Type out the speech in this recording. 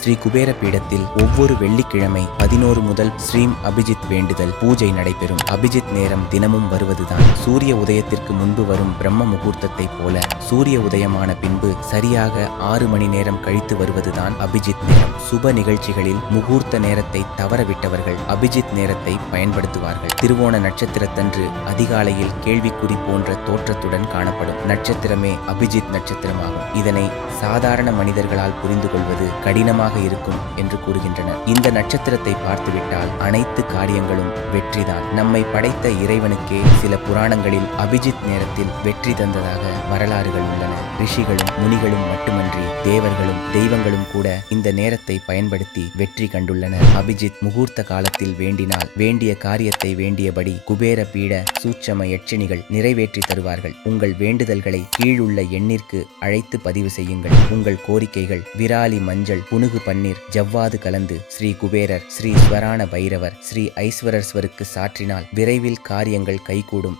ஸ்ரீ குபேர பீடத்தில் ஒவ்வொரு வெள்ளிக்கிழமை 11 முதல் ஸ்ரீம் அபிஜித் வேண்டுதல் பூஜை நடைபெறும். அபிஜித் நேரம் தினமும் வருவதுதான். சூரிய உதயத்திற்கு முன்பு வரும் பிரம்ம முகூர்த்தத்தை போல சூரிய உதயமான பின்பு சரியாக 6 மணி நேரம் கழித்து வருவதுதான் அபிஜித் நேரம். சுப நிகழ்ச்சிகளில் முகூர்த்த நேரத்தை தவறவிட்டவர்கள் அபிஜித் நேரத்தை பயன்படுத்துவார்கள். திருவோண நட்சத்திரத்தன்று அதிகாலையில் கேள்விக்குறி போன்ற தோற்றத்துடன் காணப்படும் நட்சத்திரமே அபிஜித் நட்சத்திரமாகும். இதனை சாதாரண மனிதர்களால் புரிந்து கொள்வது கடினமாக இருக்கும் என்று கூறுகின்றனர். இந்த நட்சத்திரத்தை பார்த்துவிட்டால் அனைத்து காரியங்களும் வெற்றிதான். நம்மை படைத்த இறைவனுக்கே சில புராணங்களில் அபிஜித் நேரத்தில் வெற்றி தந்ததாக வரலாறுகள் உள்ளன. ரிஷிகளும் முனிகளும் மட்டுமன்றி தேவர்களும் தெய்வங்களும் கூட இந்த நேரத்தை பயன்படுத்தி வெற்றி கண்டுள்ளனர். அபிஜித் முகூர்த்த காலத்தில் வேண்டினால் வேண்டிய காரியத்தை வேண்டியபடி குபேர பீட சூட்சம யட்சிணிகள் நிறைவேற்றி தருவார்கள். உங்கள் வேண்டுதல்களை கீழுள்ள எண்ணிற்கு அழைத்து பதிவு செய்யுங்கள். உங்கள் கோரிக்கைகள் விராலி மஞ்சள் புனுகு பன்னீர் ஜவ்வாது கலந்து ஸ்ரீ குபேரர் ஸ்ரீ ஸ்வரான பைரவர் ஸ்ரீ ஐஸ்வரஸ்வருக்கு சாற்றினால் விரைவில் காரியங்கள் கைகூடும்.